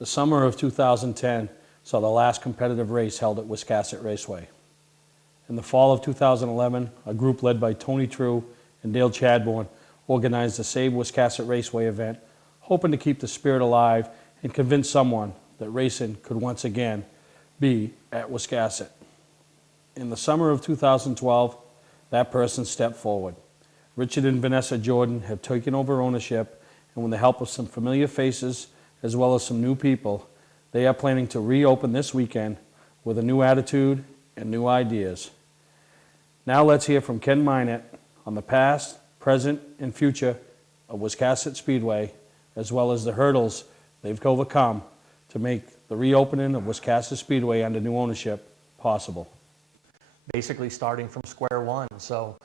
The summer of 2010 saw the last competitive race held at Wiscasset Raceway. In the fall of 2011, a group led by Tony True and Dale Chadbourne organized the Save Wiscasset Raceway event, hoping to keep the spirit alive and convince someone that racing could once again be at Wiscasset. In the summer of 2012, that person stepped forward. Richard and Vanessa Jordan have taken over ownership, and with the help of some familiar faces as well as some new people, they are planning to reopen this weekend with a new attitude and new ideas. Now let's hear from Ken Minott on the past, present, and future of Wiscasset Speedway, as well as the hurdles they've overcome to make the reopening of Wiscasset Speedway under new ownership possible. Basically starting from square one, so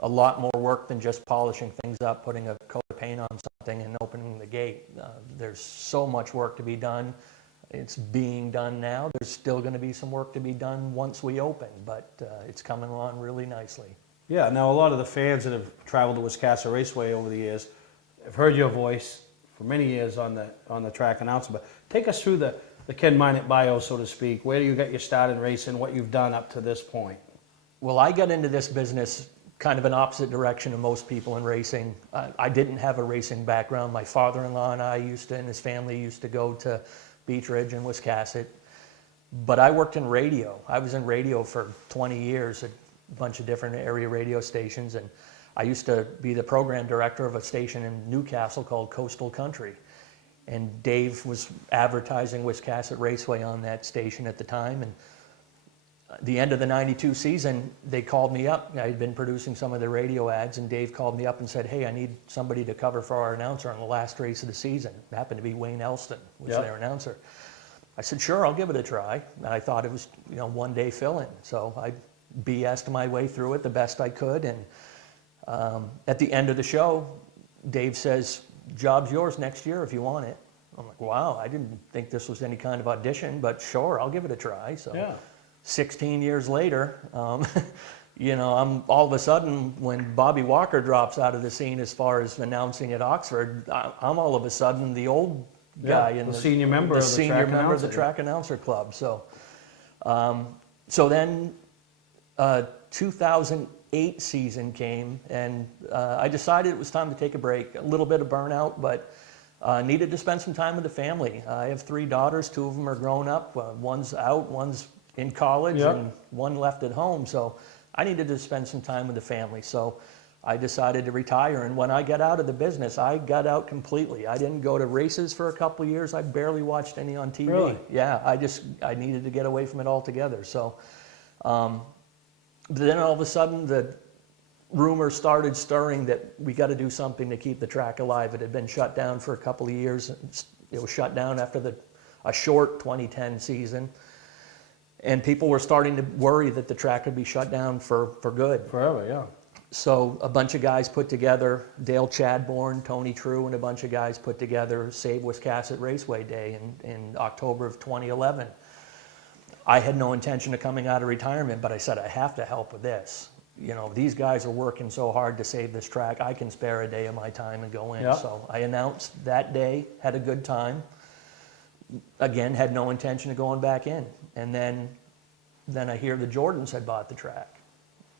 a lot more work than just polishing things up, putting a coat of paint on something and opening the gate. There's so much work to be done. It's being done now. There's still going to be some work to be done once we open, but it's coming along really nicely. Yeah, now a lot of the fans that have traveled to Wiscasset Raceway over the years have heard your voice for many years on the track announcement. But take us through the Ken Minott bio, so to speak. Where you got your start in racing, what you've done up to this point. Well, I got into this business kind of an opposite direction of most people in racing. I didn't have a racing background. My father-in-law and I and his family used to go to Beech Ridge and Wiscasset. But I worked in radio. I was in radio for 20 years at a bunch of different area radio stations, and I used to be the program director of a station in Newcastle called Coastal Country. And Dave was advertising Wiscasset Raceway on that station at the time. And at the end of the '92 season, they called me up. I had been producing some of the radio ads, and Dave called me up and said, "Hey, I need somebody to cover for our announcer on the last race of the season." It happened to be Wayne Elston was their announcer. I said, "Sure, I'll give it a try." And I thought it was, one day fill-in. So I BS'd my way through it the best I could. And at the end of the show, Dave says, "Job's yours next year if you want it." I'm like, wow, I didn't think this was any kind of audition, but sure, I'll give it a try. So. Yeah. 16 years later, I'm all of a sudden, when Bobby Walker drops out of the scene as far as announcing at Oxford, I'm all of a sudden the old guy in the senior member of the track announcer club. So, then 2008 season came, and I decided it was time to take a break. A little bit of burnout, but needed to spend some time with the family. I have 3 daughters. 2 of them are grown up. One's out, one's in college, and one left at home. So I needed to spend some time with the family. So I decided to retire. And when I got out of the business, I got out completely. I didn't go to races for a couple of years. I barely watched any on TV. Really? Yeah, I needed to get away from it altogether. So then all of a sudden, the rumors started stirring that we got to do something to keep the track alive. It had been shut down for a couple of years. It was shut down after a short 2010 season. And people were starting to worry that the track would be shut down for good. Forever, yeah. So a bunch of guys put together, Dale Chadbourne, Tony True, and a bunch of guys put together Save Wiscasset Raceway Day in October of 2011. I had no intention of coming out of retirement, but I said, I have to help with this. These guys are working so hard to save this track. I can spare a day of my time and go in. Yep. So I announced that day, had a good time. Again, had no intention of going back in. And then I hear the Jordans had bought the track,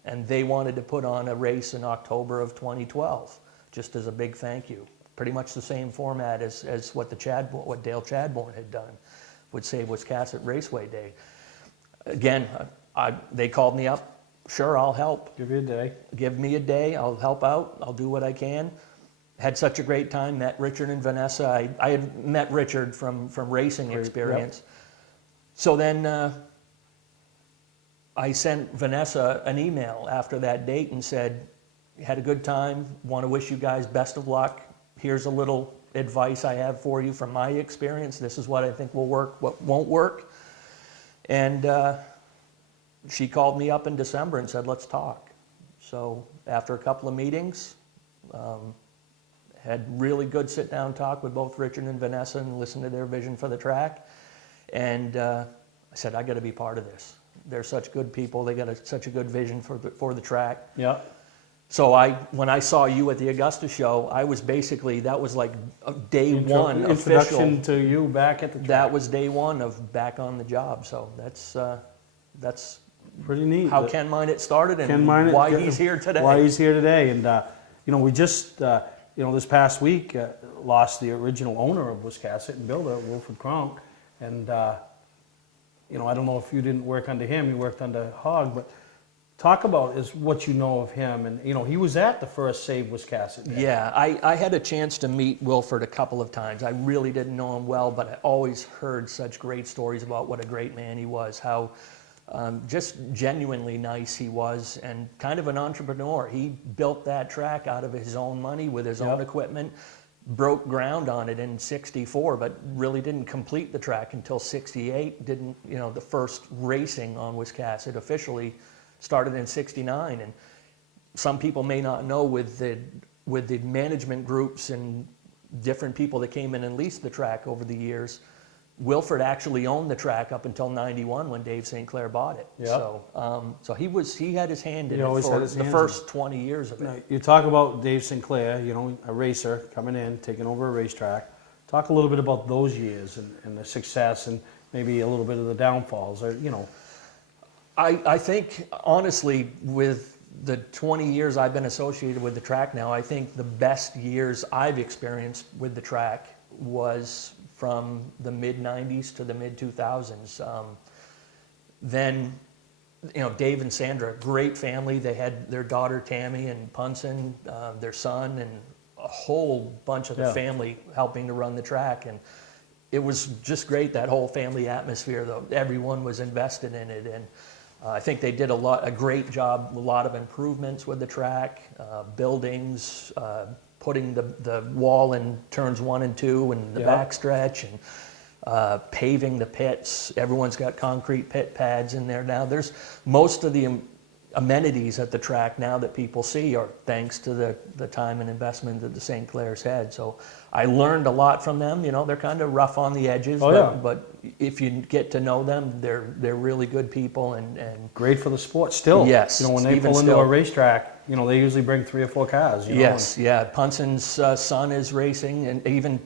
and they wanted to put on a race in October of 2012, just as a big thank you. Pretty much the same format as what Dale Chadbourne had done would Save Wiscasset Raceway Day. Again, they called me up. Sure, I'll help. Give you a day. Give me a day. I'll help out. I'll do what I can. Had such a great time. Met Richard and Vanessa. I had met Richard from racing experience. Yep. So then I sent Vanessa an email after that date and said, had a good time. Want to wish you guys best of luck. Here's a little advice I have for you from my experience. This is what I think will work, what won't work. And she called me up in December and said, let's talk. So after a couple of meetings, had really good sit-down talk with both Richard and Vanessa and listened to their vision for the track. And I said, I got to be part of this. They're such good people. They got such a good vision for the track. Yeah. So when I saw you at the Augusta show, I was basically, that was like day one Introduction official. to you back at the track. That was day one of back on the job. So that's Pretty neat. how Ken Minott started and Ken Minott, why he's here today. Why he's here today. And, we just, this past week lost the original owner of Wiscasset and builder, Wilfred Kronk. And, I don't know if you didn't work under him, you worked under Hogg, but talk about is what you know of him. And, he was at the first Save Wiscasset day. Yeah, I had a chance to meet Wilfred a couple of times. I really didn't know him well, but I always heard such great stories about what a great man he was, how just genuinely nice he was, and kind of an entrepreneur. He built that track out of his own money with his own equipment, broke ground on it in '64, but really didn't complete the track until '68. The first racing on Wiscasset officially started in '69. And some people may not know, with the management groups and different people that came in and leased the track over the years, Wilfred actually owned the track up until '91 when Dave St. Clair bought it. Yep. So he had his hand in He it always for had his the hands first 20 years of it. Now, you talk about Dave Sinclair, a racer coming in, taking over a racetrack. Talk a little bit about those years and the success and maybe a little bit of the downfalls, I think, honestly, with the 20 years I've been associated with the track now, I think the best years I've experienced with the track was from the mid-'90s to the mid-2000s. Then, Dave and Sandra, great family. They had their daughter Tammy and Punson, their son, and a whole bunch of the family helping to run the track. And it was just great, that whole family atmosphere, though. Everyone was invested in it. And I think they did a great job, a lot of improvements with the track, buildings, putting the wall in turns 1 and 2 and the backstretch, and paving the pits. Everyone's got concrete pit pads in there now. There's most of the amenities at the track now that people see are thanks to the time and investment that the St. Clairs had. So I learned a lot from them. They're kind of rough on the edges, but if you get to know them, they're really good people and great for the sport still. Yes, when they pull into a racetrack, they usually bring 3 or 4 cars. Yes, yeah. Punson's son is racing, and even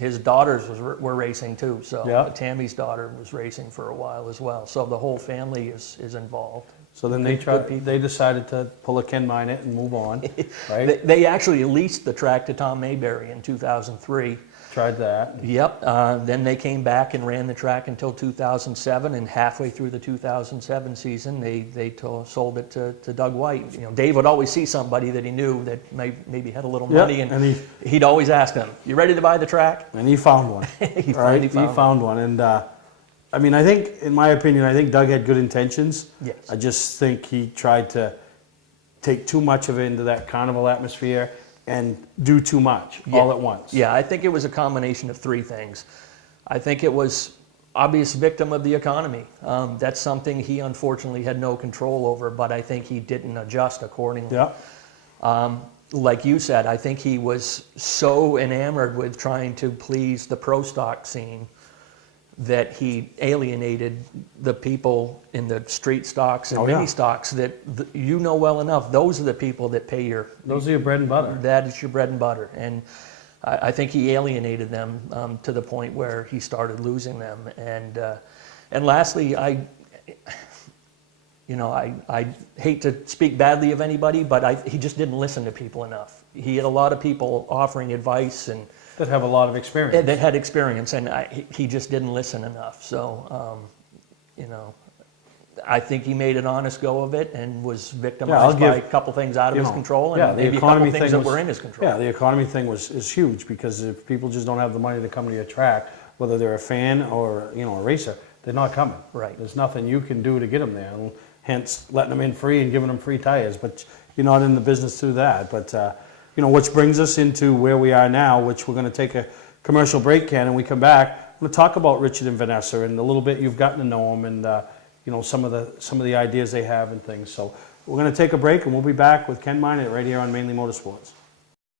his daughters were racing too. So Tammy's daughter was racing for a while as well. So the whole family is involved. So then they decided to pull a Ken Minott and move on, right? They actually leased the track to Tom Mayberry in 2003. Tried that. Yep. Then they came back and ran the track until 2007, and halfway through the 2007 season, they sold it to Doug White. Dave would always see somebody that he knew that maybe had a little money, and he'd always ask them, "You ready to buy the track?" And he found one. He found one. And I think, in my opinion, Doug had good intentions. Yes. I just think he tried to take too much of it into that carnival atmosphere and do too much all at once. Yeah, I think it was a combination of 3 things. I think it was obvious victim of the economy. That's something he unfortunately had no control over, but I think he didn't adjust accordingly. Yeah. Like you said, I think he was so enamored with trying to please the pro stock scene that he alienated the people in the street stocks and mini stocks that well enough. Those are the people that pay your... Those are your bread and butter. That is your bread and butter. And I think he alienated them to the point where he started losing them. And lastly, I hate to speak badly of anybody, but he just didn't listen to people enough. He had a lot of people offering advice and that have a lot of experience. That had experience, and he just didn't listen enough. So, I think he made an honest go of it and was victimized by a couple things out of his control, and maybe a couple things that were in his control. Yeah, the economy thing is huge, because if people just don't have the money to come to your track, whether they're a fan or a racer, they're not coming. Right. There's nothing you can do to get them there, and hence letting them in free and giving them free tires. But you're not in the business to do that. But which brings us into where we are now, which we're going to take a commercial break, Ken, and we come back. I'm going to talk about Richard and Vanessa and a little bit you've gotten to know them, and some of the ideas they have and things. So we're going to take a break, and we'll be back with Ken Minott right here on Mainely Motorsports.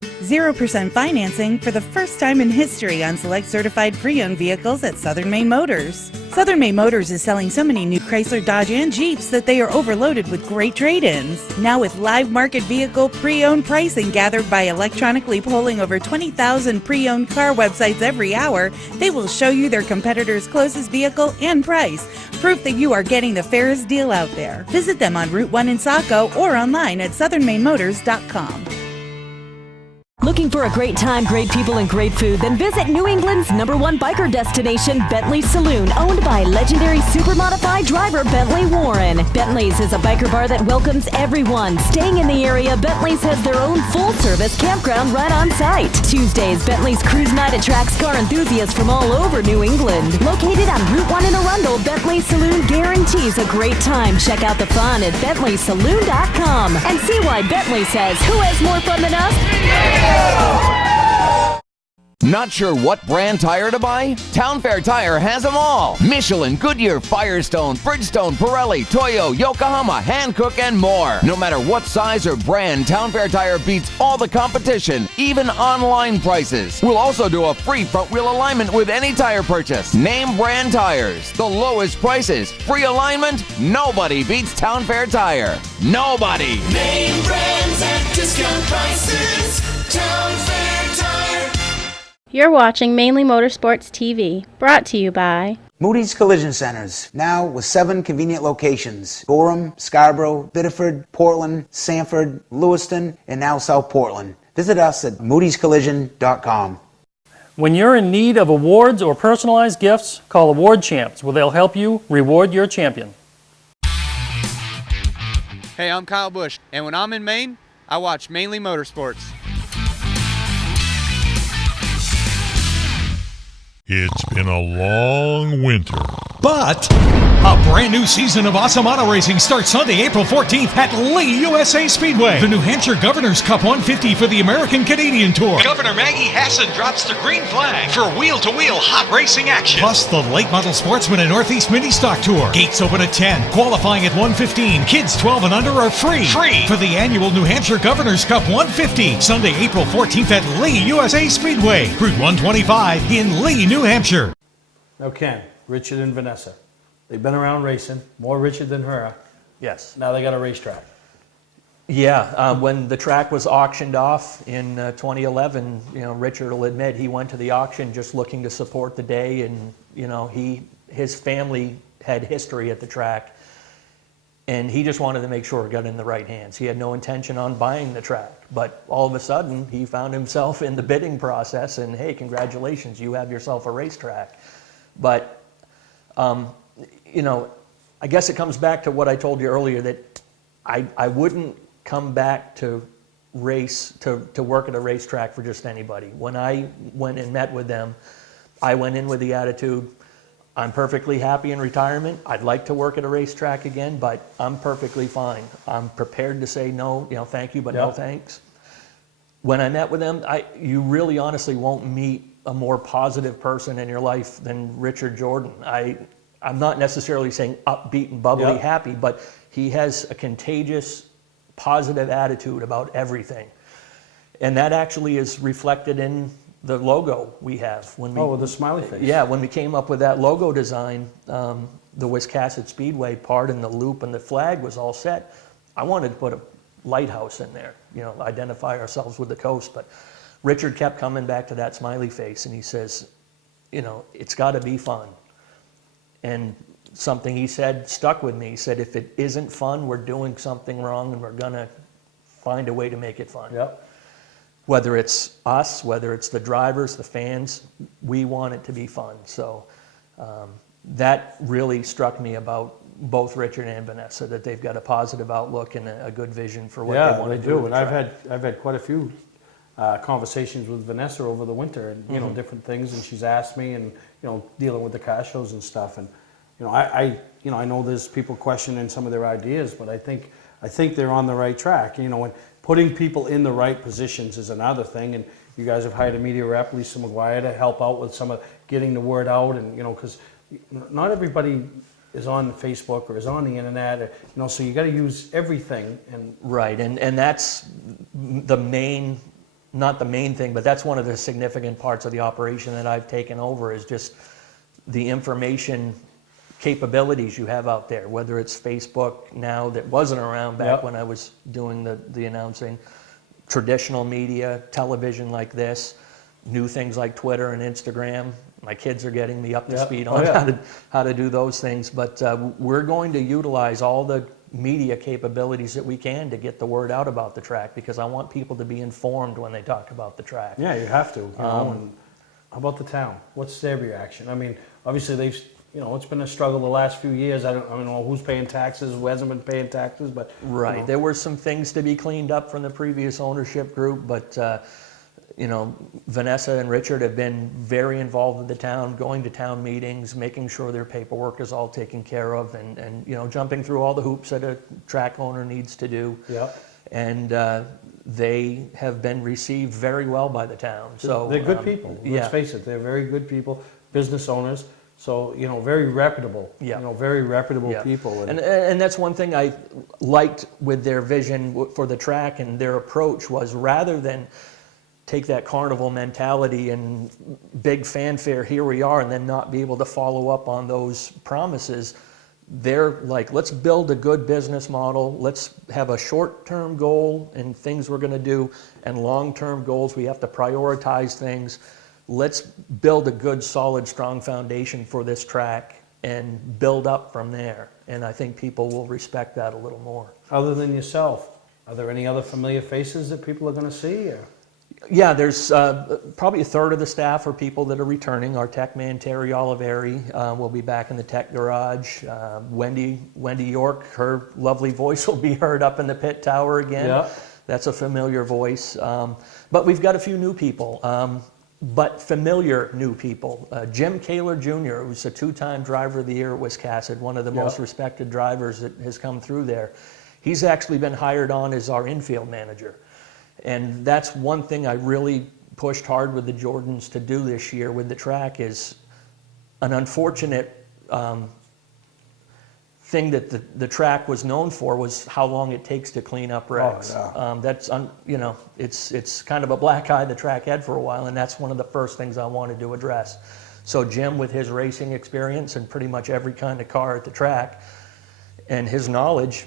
0% financing for the first time in history on select certified pre-owned vehicles at Southern Maine Motors. Southern Maine Motors is selling so many new Chrysler, Dodge, and Jeeps that they are overloaded with great trade-ins. Now with live market vehicle pre-owned pricing gathered by electronically polling over 20,000 pre-owned car websites every hour, they will show you their competitors' closest vehicle and price. Proof that you are getting the fairest deal out there. Visit them on Route 1 in Saco or online at southernmainmotors.com. Looking for a great time, great people, and great food? Then visit New England's #1 biker destination, Bentley's Saloon, owned by legendary super-modified driver Bentley Warren. Bentley's is a biker bar that welcomes everyone. Staying in the area, Bentley's has their own full-service campground right on site. Tuesdays, Bentley's Cruise Night attracts car enthusiasts from all over New England. Located on Route 1 in Arundel, Bentley's Saloon guarantees a great time. Check out the fun at BentleySaloon.com and see why Bentley says, who has more fun than us? Not sure what brand tire to buy? Town Fair Tire has them all. Michelin, Goodyear, Firestone, Bridgestone, Pirelli, Toyo, Yokohama, Hankook, and more. No matter what size or brand, Town Fair Tire beats all the competition, even online prices. We'll also do a free front wheel alignment with any tire purchase. Name brand tires, the lowest prices, free alignment. Nobody beats Town Fair Tire. Nobody. Name brands at discount prices. Town Fair Tire. You're watching Mainely Motorsports TV, brought to you by Moody's Collision Centers, now with 7 convenient locations: Gorham, Scarborough, Biddeford, Portland, Sanford, Lewiston, and now South Portland. Visit us at moodyscollision.com. When you're in need of awards or personalized gifts, call Award Champs, where they'll help you reward your champion. Hey, I'm Kyle Busch, and when I'm in Maine, I watch Mainly Motorsports. It's been a long winter. But a brand new season of awesome auto racing starts Sunday, April 14th at Lee USA Speedway. The New Hampshire Governor's Cup 150 for the American Canadian Tour. Governor Maggie Hassan drops the green flag for wheel-to-wheel hot racing action. Plus the Late Model Sportsman and Northeast Mini Stock Tour. Gates open at 10, qualifying at 1:15. Kids 12 and under are free for the annual New Hampshire Governor's Cup 150. Sunday, April 14th at Lee USA Speedway. Route 125 in Lee, New Hampshire. Now, Ken, Richard and Vanessa, they've been around racing, more Richard than her. Yes. Now they got a racetrack. Yeah, when the track was auctioned off in 2011, Richard will admit he went to the auction just looking to support the day, and his family had history at the track, and he just wanted to make sure it got in the right hands. He had no intention on buying the track, but all of a sudden he found himself in the bidding process, and hey, congratulations, you have yourself a racetrack. But I guess it comes back to what I told you earlier, that I wouldn't come back to race, to work at a racetrack for just anybody. When I went and met with them, I went in with the attitude, I'm perfectly happy in retirement. I'd like to work at a racetrack again, but I'm perfectly fine. I'm prepared to say no, thank you, but no thanks. When I met with them, you really honestly won't meet a more positive person in your life than Richard Jordan. I'm not necessarily saying upbeat and bubbly happy, but he has a contagious, positive attitude about everything. And that actually is reflected in the logo we have. With the smiley face. Yeah, when we came up with that logo design, the Wiscasset Speedway part and the loop and the flag was all set. I wanted to put a lighthouse in there, identify ourselves with the coast, but Richard kept coming back to that smiley face, and he says, it's got to be fun. And something he said stuck with me. He said, if it isn't fun, we're doing something wrong, and we're going to find a way to make it fun. Yep. Whether it's us, whether it's the drivers, the fans, we want it to be fun. So that really struck me about both Richard and Vanessa, that they've got a positive outlook and a good vision for what they want to do. And I've had quite a few conversations with Vanessa over the winter, and different things, and she's asked me, and dealing with the car shows and stuff, and I know there's people questioning some of their ideas, but I think they're on the right track. And putting people in the right positions is another thing, and you guys have hired a media rep, Lisa McGuire, to help out with some of getting the word out, and because not everybody is on Facebook or is on the internet, so you got to use everything. And right, and that's the main not the main thing, but that's one of the significant parts of the operation that I've taken over, is just the information capabilities you have out there, whether it's Facebook now that wasn't around back when I was doing the announcing, traditional media, television like this, new things like Twitter and Instagram. My kids are getting me up to speed on how to do those things, but we're going to utilize all the media capabilities that we can to get the word out about the track, because I want people to be informed when they talk about the track. Yeah, you have to. You know, and how about the town? What's their reaction? I mean, obviously they've, you know, it's been a struggle the last few years. I don't know who's paying taxes, who hasn't been paying taxes, but right. You know. There were some things to be cleaned up from the previous ownership group, but you know, Vanessa and Richard have been very involved with the town, going to town meetings, making sure their paperwork is all taken care of, and you know, jumping through all the hoops that a track owner needs to do. Yeah. And they have been received very well by the town. So they're good people. Let's face it, they're very good people, business owners. So, you know, very reputable. Yeah. You know, very reputable people. And that's one thing I liked with their vision for the track, and their approach was, rather than take that carnival mentality and big fanfare, here we are, and then not be able to follow up on those promises, they're like, let's build a good business model. Let's have a short-term goal and things we're going to do, and long-term goals. We have to prioritize things. Let's build a good, solid, strong foundation for this track and build up from there. And I think people will respect that a little more. Other than yourself, are there any other familiar faces that people are going to see? Or? Yeah, there's probably a third of the staff are people that are returning. Our tech man, Terry Oliveri, will be back in the tech garage. Wendy York, her lovely voice will be heard up in the pit tower again. Yeah. That's a familiar voice. But we've got a few new people. But familiar new people. Jim Kaler Jr., who's a two-time driver of the year at Wiscasset, one of the most respected drivers that has come through there. He's actually been hired on as our infield manager. And that's one thing I really pushed hard with the Jordans to do this year with the track, is an unfortunate thing that the track was known for was how long it takes to clean up wrecks. That's you know, it's kind of a black eye the track had for a while, and that's one of the first things I wanted to address. So Jim, with his racing experience and pretty much every kind of car at the track and his knowledge,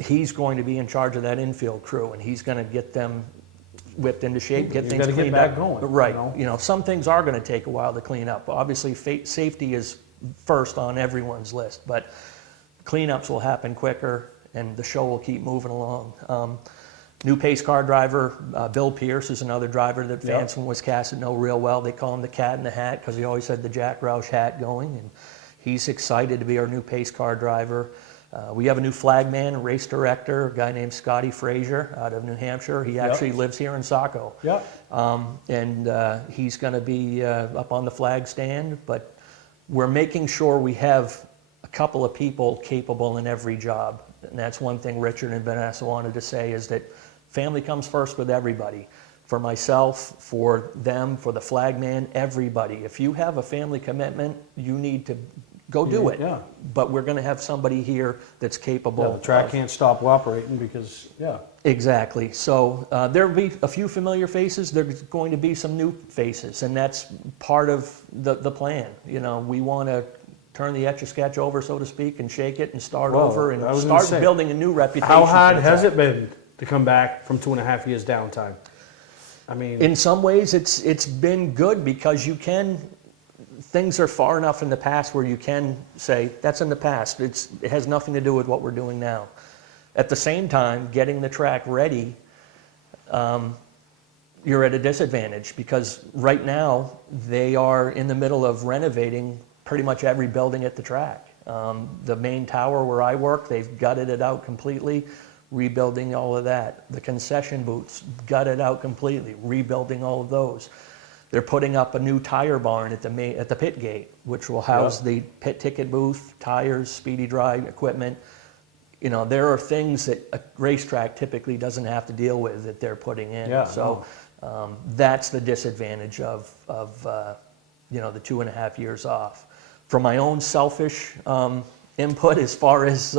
he's going to be in charge of that infield crew, and he's going to get them whipped into shape, get things cleaned back up. going, Right. You know, some things are going to take a while to clean up. Obviously, safety is first on everyone's list, but cleanups will happen quicker, and the show will keep moving along. New pace car driver, Bill Pierce, is another driver that fans from Wiscasset know real well. They call him the Cat in the Hat because he always had the Jack Roush hat going, and he's excited to be our new pace car driver. We have a new flagman, race director, a guy named Scotty Frazier out of New Hampshire. He actually lives here in Saco. And he's going to be up on the flag stand, but we're making sure we have a couple of people capable in every job. And that's one thing Richard and Vanessa wanted to say, is that family comes first with everybody. For myself, for them, for the flagman, everybody. If you have a family commitment, you need to go do it. But we're going to have somebody here that's capable. The track can't stop operating because, Exactly. So there will be a few familiar faces. There's going to be some new faces, and that's part of the plan. You know, we want to turn the Etch-a-Sketch over, so to speak, and shake it and start over and start building a new reputation. How hard has it been to come back from 2.5 years downtime? I mean, in some ways, it's been good, because you can. Things are far enough in the past where you can say, that's in the past. It has nothing to do with what we're doing now. At the same time, getting the track ready, you're at a disadvantage, because right now they are in the middle of renovating pretty much every building at the track. The main tower where I work, they've gutted it out completely, rebuilding all of that. The concession booths, gutted out completely, rebuilding all of those. They're putting up a new tire barn at the pit gate, which will house the pit ticket booth, tires, speedy dry equipment. You know, there are things that a racetrack typically doesn't have to deal with that they're putting in. That's the disadvantage of you know, the 2.5 years off. For my own selfish input, as far as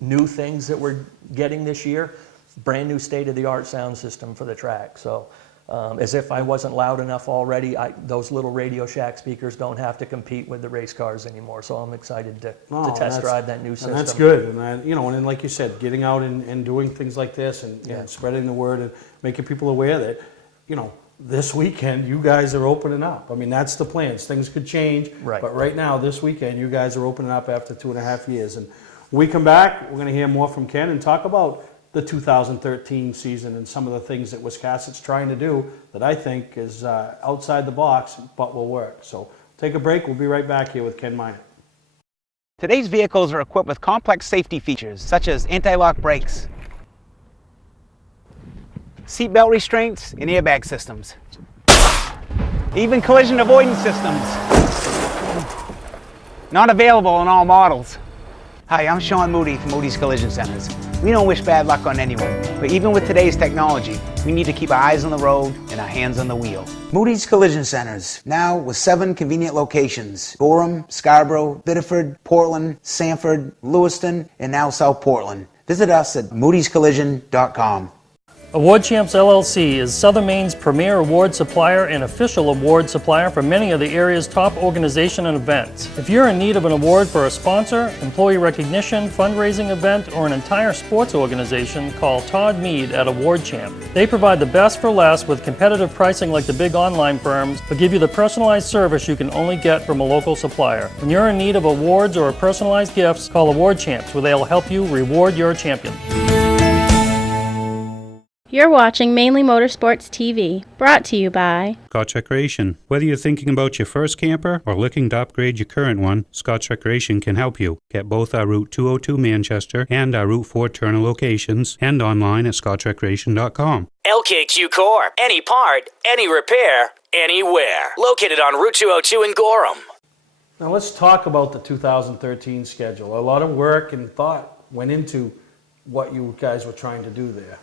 new things that we're getting this year, brand new state-of-the-art sound system for the track. So As if I wasn't loud enough already, those little Radio Shack speakers don't have to compete with the race cars anymore. So I'm excited to test drive that new system. And that's good. And and then like you said, getting out and doing things like this and spreading the word and making people aware that, this weekend you guys are opening up. I mean, that's the plans. Things could change, but right now, this weekend, you guys are opening up after 2.5 years. And when we come back, we're going to hear more from Ken and talk about the 2013 season and some of the things that Wiscasset's trying to do that I think is outside the box but will work. So take a break. We'll be right back here with Ken Minott. Today's vehicles are equipped with complex safety features such as anti-lock brakes, seatbelt restraints, and airbag systems. Even collision avoidance systems. Not available in all models. Hi, I'm Sean Moody from Moody's Collision Centers. We don't wish bad luck on anyone, but even with today's technology, we need to keep our eyes on the road and our hands on the wheel. Moody's Collision Centers, now with 7 convenient locations: Gorham, Scarborough, Biddeford, Portland, Sanford, Lewiston, and now South Portland. Visit us at moodyscollision.com. Award Champs LLC is Southern Maine's premier award supplier and official award supplier for many of the area's top organizations and events. If you're in need of an award for a sponsor, employee recognition, fundraising event, or an entire sports organization, call Todd Mead at Award Champ. They provide the best for less with competitive pricing like the big online firms, but give you the personalized service you can only get from a local supplier. When you're in need of awards or personalized gifts, call Award Champs, where they'll help you reward your champion. You're watching Mainely Motorsports TV, brought to you by Scotch Recreation. Whether you're thinking about your first camper or looking to upgrade your current one, Scotch Recreation can help you. Get both our Route 202 Manchester and our Route 4 Turner locations and online at scotchrecreation.com. LKQ Core. Any part, any repair, anywhere. Located on Route 202 in Gorham. Now let's talk about the 2013 schedule. A lot of work and thought went into what you guys were trying to do there.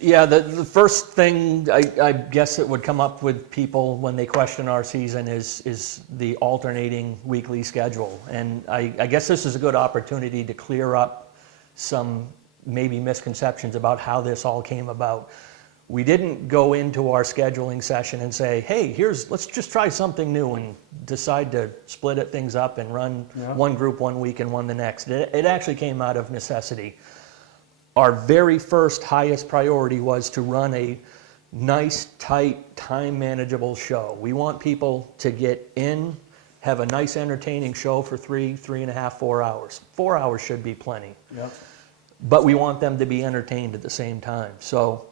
Yeah, the first thing I guess that would come up with people when they question our season is the alternating weekly schedule. And I guess this is a good opportunity to clear up some maybe misconceptions about how this all came about. We didn't go into our scheduling session and say, hey, let's just try something new and decide to split things up and run one group one week and one the next. It actually came out of necessity. Our very first highest priority was to run a nice, tight, time manageable show. We want people to get in, have a nice, entertaining show for 3.5, 4 hours. 4 hours should be plenty. Yep. But we want them to be entertained at the same time. So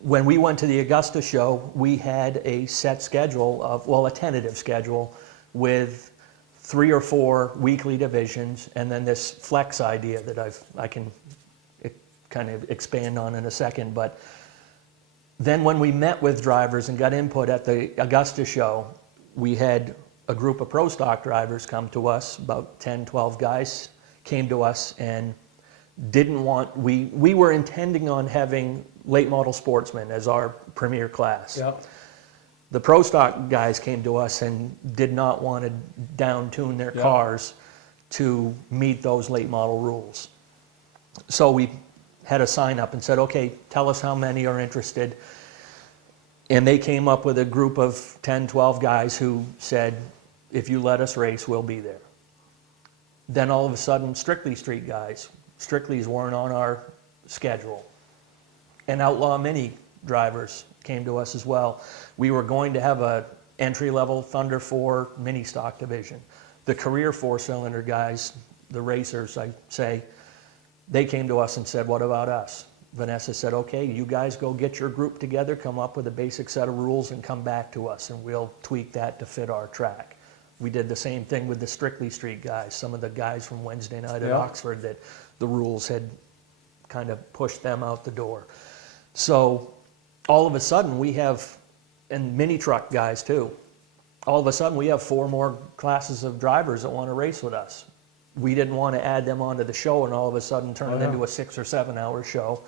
when we went to the Augusta show, we had a set schedule a tentative schedule with 3 or 4 weekly divisions, and then this flex idea that I can kind of expand on in a second. But then when we met with drivers and got input at the Augusta show, we had a group of pro stock drivers come to us, about 10, 12 guys came to us and we were intending on having late model sportsmen as our premier class. Yep. The pro stock guys came to us and did not want to down tune their cars to meet those late model rules. So we had a sign up and said, okay, tell us how many are interested. And they came up with a group of 10, 12 guys who said, if you let us race, we'll be there. Then all of a sudden, Strictly Street guys, Strictly's weren't on our schedule. And Outlaw Mini drivers came to us as well. We were going to have a entry-level Thunder 4 mini stock division. The career 4-cylinder guys, the racers, I say, they came to us and said, what about us? Vanessa said, okay, you guys go get your group together, come up with a basic set of rules and come back to us and we'll tweak that to fit our track. We did the same thing with the Strictly Street guys, some of the guys from Wednesday night at Oxford that the rules had kind of pushed them out the door. So all of a sudden we have, and mini truck guys too, all of a sudden we have 4 more classes of drivers that want to race with us. We didn't want to add them onto the show and all of a sudden turn it into a 6 or 7 hour show.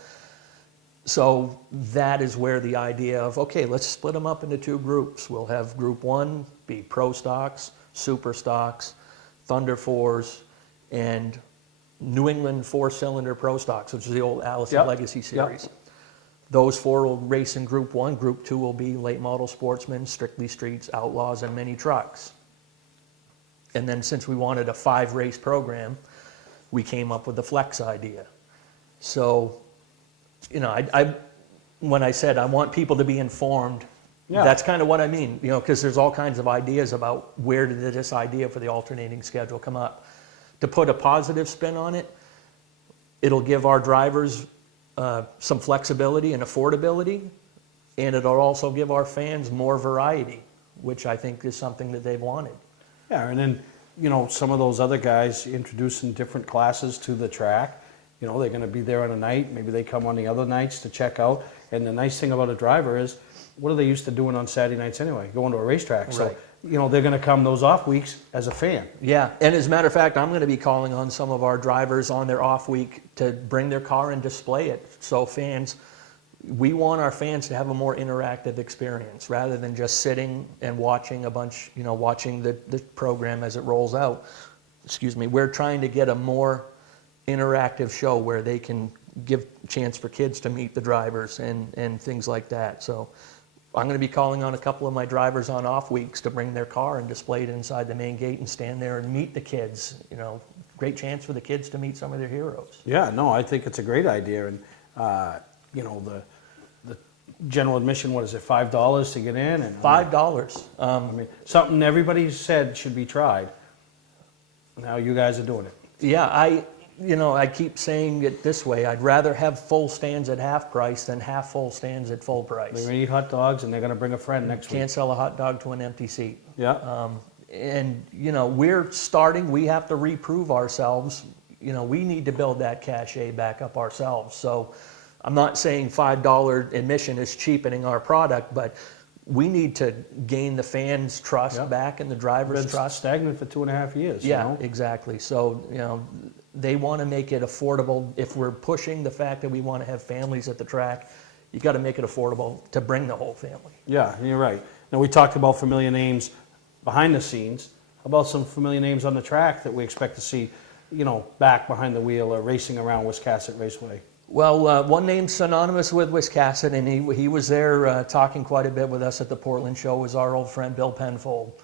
So that is where the idea of, okay, let's split them up into 2 groups. We'll have group 1 be pro stocks, super stocks, Thunder 4s, and New England 4-cylinder pro stocks, which is the old Allison Legacy series. Those 4 will race in Group 1. Group 2 will be late model sportsmen, strictly streets, outlaws, and mini trucks. And then since we wanted a 5-race program, we came up with the flex idea. So, you know, when I said I want people to be informed, that's kind of what I mean, you know, because there's all kinds of ideas about where did this idea for the alternating schedule come up. To put a positive spin on it, it'll give our drivers some flexibility and affordability, and it'll also give our fans more variety, which I think is something that they've wanted. Yeah, and then, you know, some of those other guys introducing different classes to the track. You know, they're going to be there on a night. Maybe they come on the other nights to check out. And the nice thing about a driver is, what are they used to doing on Saturday nights anyway? Going to a racetrack. Right. So, you know, they're going to come those off weeks as a fan. Yeah, and as a matter of fact, I'm going to be calling on some of our drivers on their off week to bring their car and display it. So fans, we want our fans to have a more interactive experience rather than just sitting and watching a bunch, you know, watching the program as it rolls out. Excuse me. We're trying to get a more interactive show where they can give a chance for kids to meet the drivers and things like that. So I'm going to be calling on a couple of my drivers on off weeks to bring their car and display it inside the main gate and stand there and meet the kids. You know, great chance for the kids to meet some of their heroes. Yeah, no, I think it's a great idea. And, you know, the general admission, what is it, $5 to get in? And $5. I mean, something everybody said should be tried. Now you guys are doing it. Yeah, I keep saying it this way. I'd rather have full stands at half price than half full stands at full price. They're going to eat hot dogs and they're going to bring a friend next week. Can't sell a hot dog to an empty seat. Yeah. And, you know, we're starting, we have to reprove ourselves. You know, we need to build that cachet back up ourselves. So I'm not saying $5 admission is cheapening our product, but we need to gain the fans' trust back and the drivers' trust. Stagnant for 2.5 years. Yeah, you know? exactly. So, you know, they want to make it affordable. If we're pushing the fact that we want to have families at the track, you got to make it affordable to bring the whole family. Yeah, you're right. Now, we talked about familiar names behind the scenes. How about some familiar names on the track that we expect to see, you know, back behind the wheel or racing around Wiscasset Raceway? Well, one name synonymous with Wiscasset, and he was there talking quite a bit with us at the Portland show, was our old friend Bill Penfold.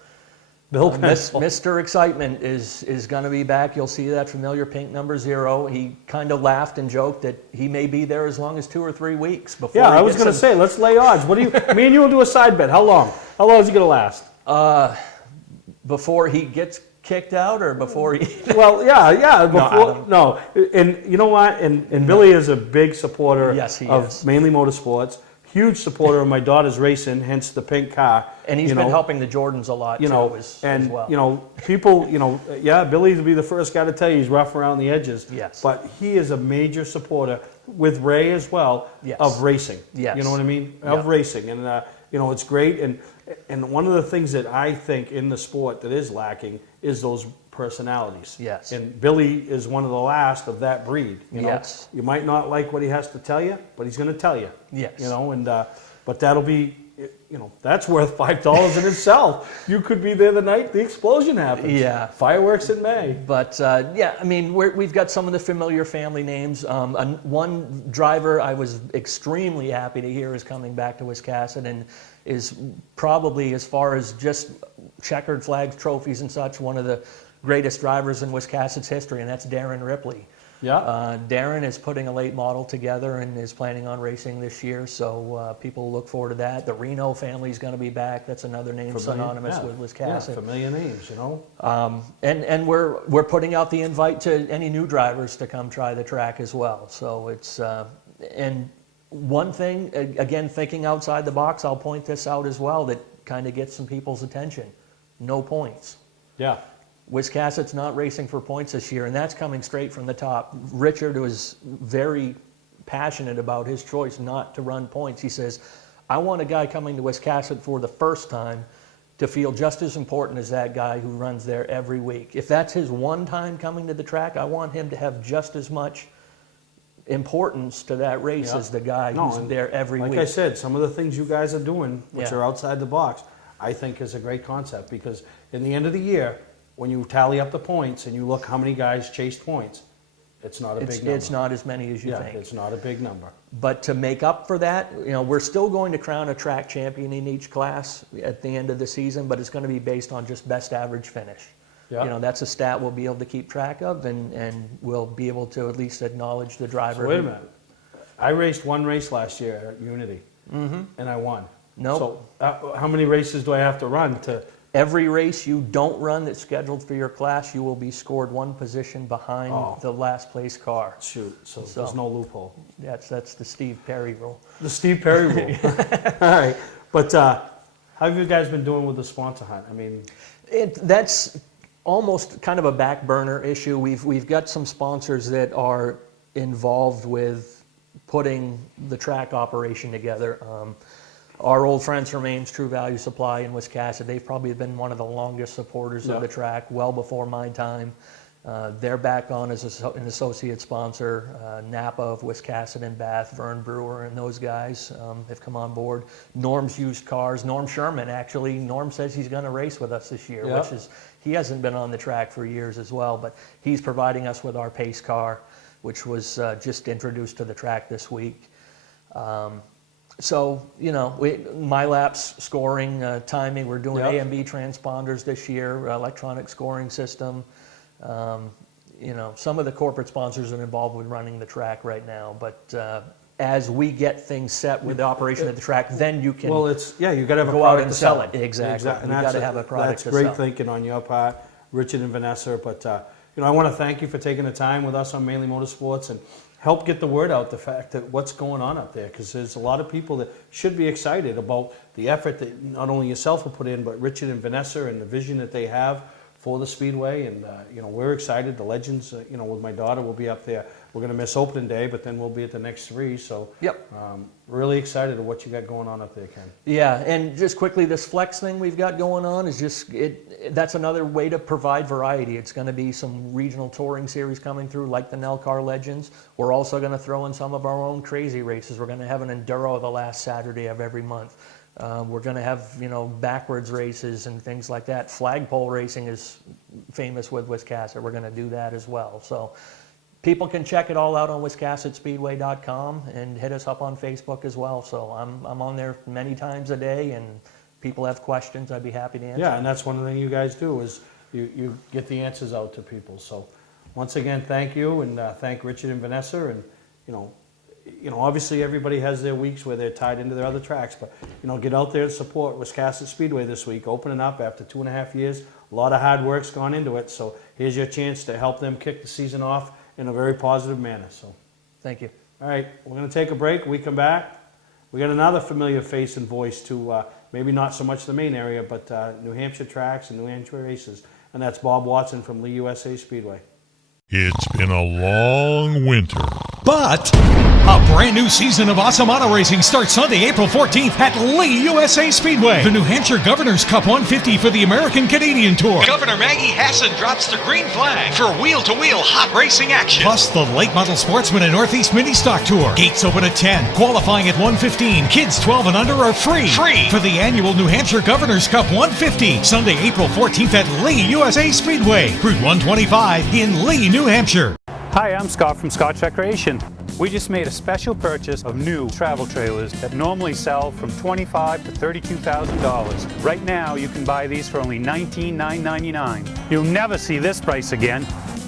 Mr. Excitement is going to be back. You'll see that familiar pink number 0. He kind of laughed and joked that he may be there as long as 2 or 3 weeks before. Yeah, I was going to say, let's lay odds. What do you? Me and you will do a side bet. How long? How long is he going to last? Before he gets kicked out, or before he? Well, yeah. Before, no, and you know what? And Billy is a big supporter of Mainely Motorsports. Huge supporter of my daughter's racing, hence the pink car. And he's been helping the Jordans a lot, too, as well. You know, people, you know, Billy will be the first guy to tell you he's rough around the edges. Yes. But he is a major supporter, with Ray as well, of racing. Yes. You know what I mean? Of racing. And, you know, it's great. And one of the things that I think in the sport that is lacking is those personalities. Yes. And Billy is one of the last of that breed. You know? Yes. You might not like what he has to tell you, but he's going to tell you. Yes. You know, and but that'll be, you know, that's worth $5 in itself. You could be there the night the explosion happens. Yeah. Fireworks in May. But yeah, I mean, we've got some of the familiar family names. One driver I was extremely happy to hear is coming back to Wiscasset and is probably, as far as just checkered flags, trophies and such, one of the greatest drivers in Wiscasset's history, and that's Darren Ripley. Yeah. Darren is putting a late model together and is planning on racing this year, so people look forward to that. The Reno family is going to be back. That's another name synonymous with Wiscasset. Yeah, familiar names, you know. And we're putting out the invite to any new drivers to come try the track as well. So it's and one thing, again, thinking outside the box, I'll point this out as well that kind of gets some people's attention. No points. Yeah. Wiscasset's not racing for points this year, and that's coming straight from the top. Richard was very passionate about his choice not to run points. He says, I want a guy coming to Wiscasset for the first time to feel just as important as that guy who runs there every week. If that's his one time coming to the track, I want him to have just as much importance to that race as the guy who's there every week. Like I said, some of the things you guys are doing, which are outside the box, I think is a great concept, because in the end of the year, when you tally up the points and you look how many guys chased points, It's not a big number. It's not as many as you think. It's not a big number. But to make up for that, we're still going to crown a track champion in each class at the end of the season, but it's going to be based on just best average finish. Yeah. That's a stat we'll be able to keep track of, and we'll be able to at least acknowledge the driver. So wait a minute. I raced one race last year at Unity, and I won. Nope. So how many races do I have to run to? Every race you don't run that's scheduled for your class, you will be scored one position behind the last place car. Shoot, so there's no loophole. That's the Steve Perry rule. The Steve Perry rule. All right, but how have you guys been doing with the sponsor hunt? I mean, that's almost kind of a back burner issue. We've got some sponsors that are involved with putting the track operation together. Our old friends from Ames True Value Supply in Wiscasset, they've probably been one of the longest supporters of the track, well before my time. They're back on as an associate sponsor. Napa of Wiscasset and Bath, Vern Brewer and those guys have come on board. Norm's Used Cars, Norm Sherman actually. Norm says he's going to race with us this year, which is, he hasn't been on the track for years as well, but he's providing us with our pace car, which was just introduced to the track this week. So, MyLapse scoring, timing, we're doing A and B transponders this year, electronic scoring system. Some of the corporate sponsors are involved with running the track right now, but as we get things set with the operation of the track, then you can you got to have a go out product and to sell it. Exactly. And you got to have a product to sell. That's great sell. thinking on your part, Richard and Vanessa, but I want to thank you for taking the time with us on Mainly Motorsports and help get the word out, the fact that what's going on up there, because there's a lot of people that should be excited about the effort that not only yourself will put in, but Richard and Vanessa and the vision that they have for the Speedway. And, we're excited. The legends, with my daughter, will be up there. We're going to miss opening day, but then we'll be at the next three. So really excited at what you got going on up there, Ken. Yeah, and just quickly, this flex thing we've got going on is just, that's another way to provide variety. It's going to be some regional touring series coming through, like the Nelcar Legends. We're also going to throw in some of our own crazy races. We're going to have an Enduro the last Saturday of every month. We're going to have, backwards races and things like that. Flagpole racing is famous with Wiscasset. We're going to do that as well. So people can check it all out on WiscassetSpeedway.com and hit us up on Facebook as well. So I'm on there many times a day, and people have questions, I'd be happy to answer. Yeah, and that's one of the things you guys do is you get the answers out to people. So once again, thank you, and thank Richard and Vanessa. And obviously everybody has their weeks where they're tied into their other tracks, but get out there and support Wiscasset Speedway this week, opening up after 2.5 years. A lot of hard work's gone into it, so here's your chance to help them kick the season off in a very positive manner. So thank you. All right, we're going to take a break. We come back, we got another familiar face and voice to maybe not so much the main area, but New Hampshire tracks and New Hampshire races, and that's Bob Watson from Lee USA Speedway. It's been a long winter. But a brand new season of awesome auto racing starts Sunday, April 14th at Lee USA Speedway. The New Hampshire Governor's Cup 150 for the American Canadian Tour. Governor Maggie Hassan drops the green flag for wheel-to-wheel hot racing action. Plus the Late Model Sportsman and Northeast Mini Stock Tour. Gates open at 10, qualifying at 1:15. Kids 12 and under are free for the annual New Hampshire Governor's Cup 150. Sunday, April 14th at Lee USA Speedway. Route 125 in Lee, New Hampshire. Hi, I'm Scott from Scott's Recreation. We just made a special purchase of new travel trailers that normally sell from $25,000 to $32,000. Right now, you can buy these for only $19,999. You'll never see this price again.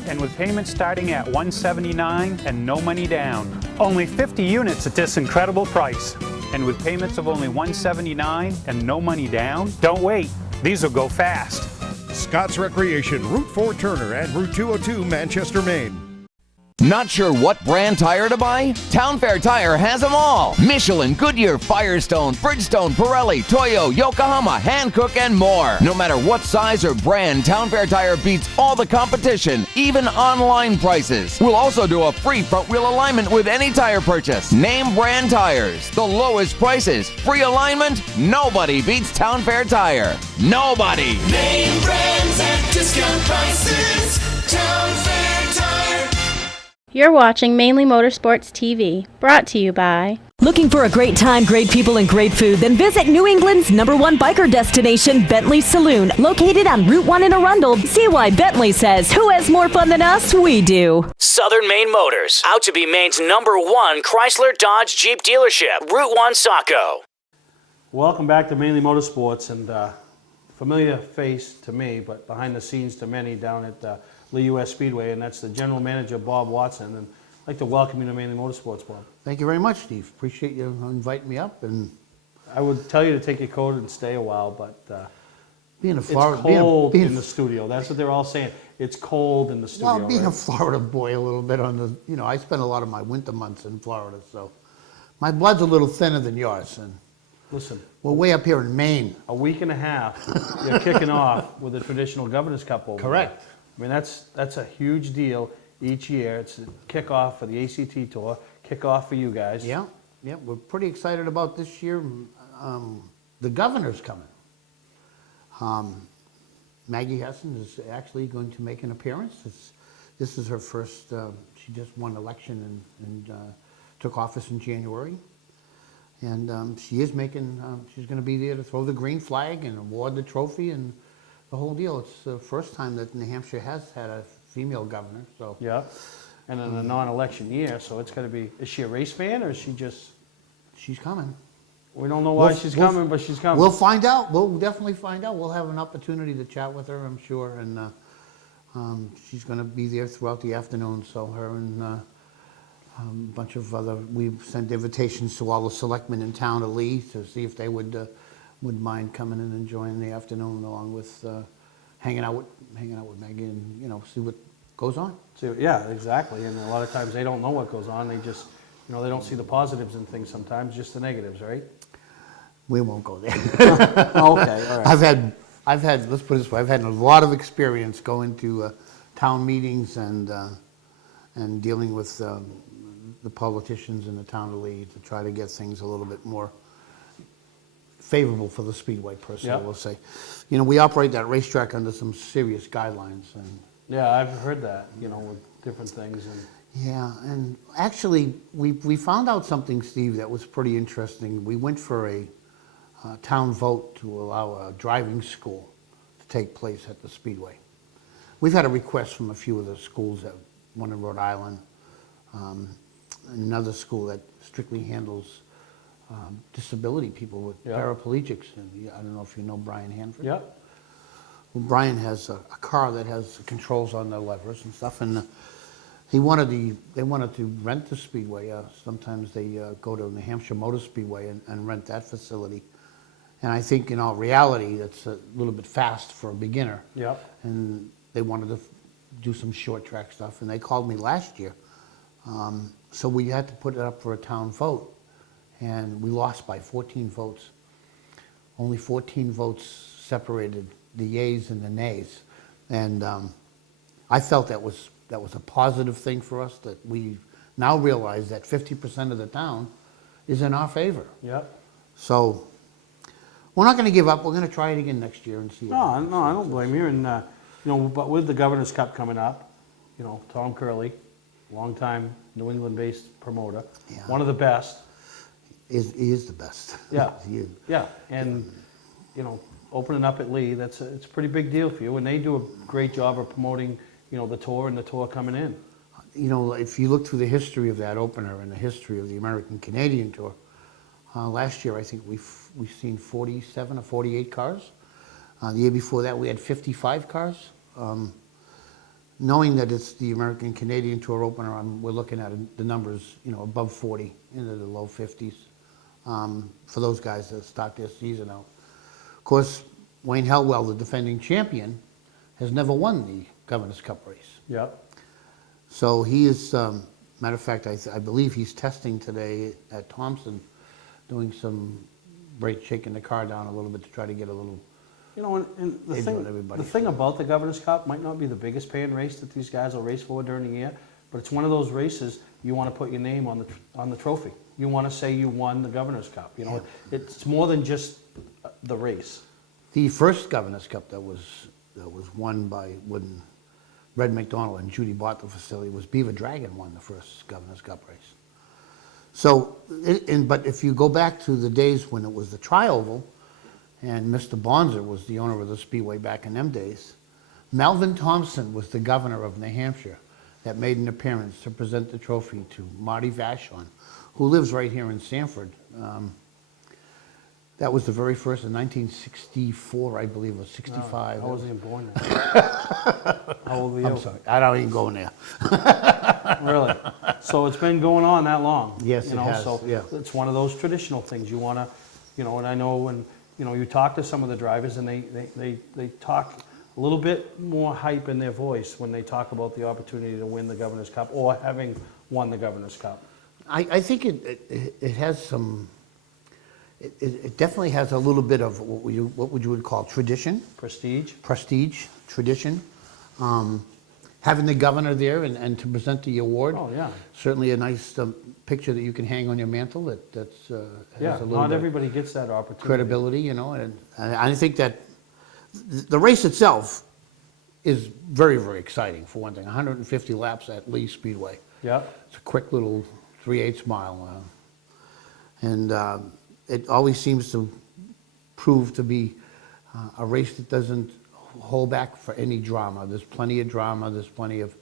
And with payments starting at $179 and no money down. Only 50 units at this incredible price. And with payments of only $179 and no money down, don't wait. These will go fast. Scott's Recreation, Route 4 Turner and Route 202 Manchester, Maine. Not sure what brand tire to buy? Town Fair Tire has them all. Michelin, Goodyear, Firestone, Bridgestone, Pirelli, Toyo, Yokohama, Hankook, and more. No matter what size or brand, Town Fair Tire beats all the competition, even online prices. We'll also do a free front wheel alignment with any tire purchase. Name brand tires, the lowest prices, free alignment. Nobody beats Town Fair Tire. Nobody. Name brands at discount prices. Town Fair Tire. You're watching Mainly Motorsports TV, brought to you by... Looking for a great time, great people, and great food? Then visit New England's #1 biker destination, Bentley Saloon, located on Route 1 in Arundel. See why Bentley says, who has more fun than us? We do. Southern Maine Motors, out to be Maine's #1 Chrysler Dodge Jeep dealership, Route 1 Saco. Welcome back to Mainly Motorsports, and familiar face to me, but behind the scenes to many down at Lee US Speedway, and that's the General Manager, Bob Watson. And I'd like to welcome you to Mainly Motorsports, Bob. Thank you very much, Steve. Appreciate you inviting me up. And I would tell you to take your coat and stay a while, but being a it's Florida, cold in the studio. That's what they're all saying. It's cold in the studio. Well, being right? a Florida boy a little bit on the, you know, I spend a lot of my winter months in Florida, so my blood's a little thinner than yours. And listen, we're way up here in Maine. A week and a half, you're kicking off with a traditional Governor's Cup over Correct. there. I mean, that's a huge deal each year. It's a kickoff for the ACT Tour, kickoff for you guys. Yeah, yeah, we're pretty excited about this year. The Governor's coming. Maggie Hessen is actually going to make an appearance. This is her first, she just won election and took office in January. And she is making, she's going to be there to throw the green flag and award the trophy and the whole deal. It's the first time that New Hampshire has had a female governor. So yeah, and in a non-election year, so it's going to be. Is she a race fan or is she just? She's coming. We don't know why she's coming, but she's coming. We'll find out. We'll definitely find out. We'll have an opportunity to chat with her, I'm sure, and she's going to be there throughout the afternoon. So her and a bunch of other, we've sent invitations to all the selectmen in town to Lee to see if they would mind coming in and enjoying the afternoon along with hanging out with Maggie and, you know, see what goes on. So, yeah, exactly. And a lot of times they don't know what goes on. They just, you know, they don't see the positives in things sometimes, just the negatives, right? We won't go there. Oh, okay, all right. I've had, let's put it this way, I've had a lot of experience going to town meetings and dealing with the politicians in the town of Lee to try to get things a little bit more favorable for the Speedway, per se, we'll say. You know, we operate that racetrack under some serious guidelines. And yeah, I've heard that, you know, with different things. And yeah, and actually, we found out something, Steve, that was pretty interesting. We went for a town vote to allow a driving school to take place at the Speedway. We've had a request from a few of the schools, one in Rhode Island, another school that strictly handles disability people with paraplegics. And I don't know if you know Brian Hanford. Yeah. Well, Brian has a car that has controls on the levers and stuff, and they wanted to rent the Speedway. Sometimes they go to New Hampshire Motor Speedway and rent that facility. And I think in all reality, that's a little bit fast for a beginner. Yeah. And they wanted to do some short track stuff, and they called me last year. So we had to put it up for a town vote. And we lost by 14 votes. Only 14 votes separated the yeas and the nays. And I felt that was a positive thing for us, that we now realize that 50% of the town is in our favor. Yep. So we're not going to give up. We're going to try it again next year and see. No, I don't blame you. And you know, but with the Governor's Cup coming up, you know, Tom Curley, longtime New England-based promoter, one of the best. He is the best. Yeah, yeah, and you know, opening up at Lee, it's a pretty big deal for you, and they do a great job of promoting, you know, the tour and the tour coming in. You know, if you look through the history of that opener and the history of the American Canadian Tour, last year I think we've seen 47 or 48 cars. The year before that we had 55 cars. Knowing that it's the American Canadian Tour opener, we're looking at the numbers, you know, above 40, into the low 50s. For those guys that start their season out. Of course, Wayne Helwell, the defending champion, has never won the Governor's Cup race. Yep. So he is, matter of fact, I believe he's testing today at Thompson, doing some shaking the car down a little bit to try to get a little. You know, and the thing about the Governor's Cup might not be the biggest paying race that these guys will race for during the year, but it's one of those races you want to put your name on the trophy. You want to say you won the Governor's Cup. You know, it's more than just the race. The first Governor's Cup that was won by when Red McDonald and Judy bought the facility, was Beaver Dragon won the first Governor's Cup race. So, but if you go back to the days when it was the Tri-Oval, and Mr. Bonzer was the owner of the Speedway back in them days, Melvin Thompson was the governor of New Hampshire that made an appearance to present the trophy to Marty Vachon, who lives right here in Sanford. That was the very first in 1964, I believe, or 65. I wasn't even born then. How old were you? I'm sorry, I don't even go in there. Really? So it's been going on that long? Yes, it has, So yeah. it's one of those traditional things. You want to, and I know when, you talk to some of the drivers and they talk a little bit more hype in their voice when they talk about the opportunity to win the Governor's Cup or having won the Governor's Cup. I think it has some, it definitely has a little bit of what would you call tradition. Prestige. Prestige, tradition. Having the governor there and to present the award. Oh, yeah. Certainly a nice picture that you can hang on your mantle that's has Yeah, a little not bit everybody gets that opportunity. credibility, and I think that the race itself is very, very exciting, for one thing. 150 laps at Lee Speedway. Yeah. It's a quick little 3/8 mile. And it always seems to prove to be a race that doesn't hold back for any drama. There's plenty of drama, there's plenty of...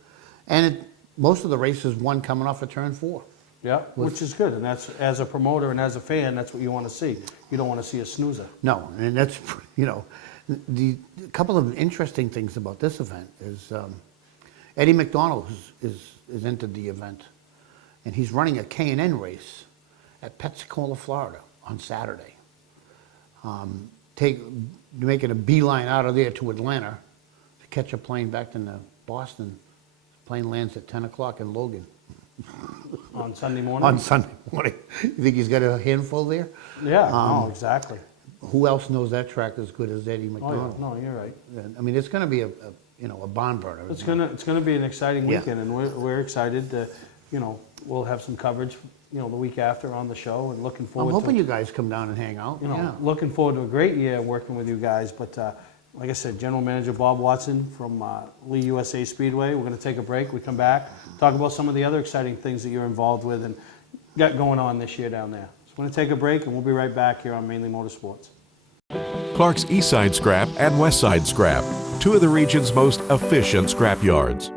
And most of the races won coming off of turn 4. Yeah, which is good, and that's, as a promoter and as a fan, that's what you want to see. You don't want to see a snoozer. No, and that's, the couple of interesting things about this event is Eddie McDonald is entered the event, and he's running a K&N race at Pensacola, Florida on Saturday. Making a beeline out of there to Atlanta to catch a plane back to Boston. The plane lands at 10 o'clock in Logan. On Sunday morning? On Sunday morning. You think he's got a handful there? Yeah, no, exactly. Who else knows that track as good as Eddie Oh, McDonald? yeah. No, you're right. I mean, it's going to be a barn burner. It's gonna be an exciting Yeah. weekend, and we're excited to, we'll have some coverage, the week after on the show, and looking I'm forward hoping to, you guys come down and hang out. Yeah. looking forward to a great year working with you guys. But like I said, General Manager Bob Watson from Lee USA Speedway. We're gonna take a break. We come back, talk about some of the other exciting things that you're involved with and got going on this year down there. So we're gonna take a break, and we'll be right back here on Mainly Motorsports. Clark's Eastside Scrap and Westside Scrap, two of the region's most efficient scrap yards.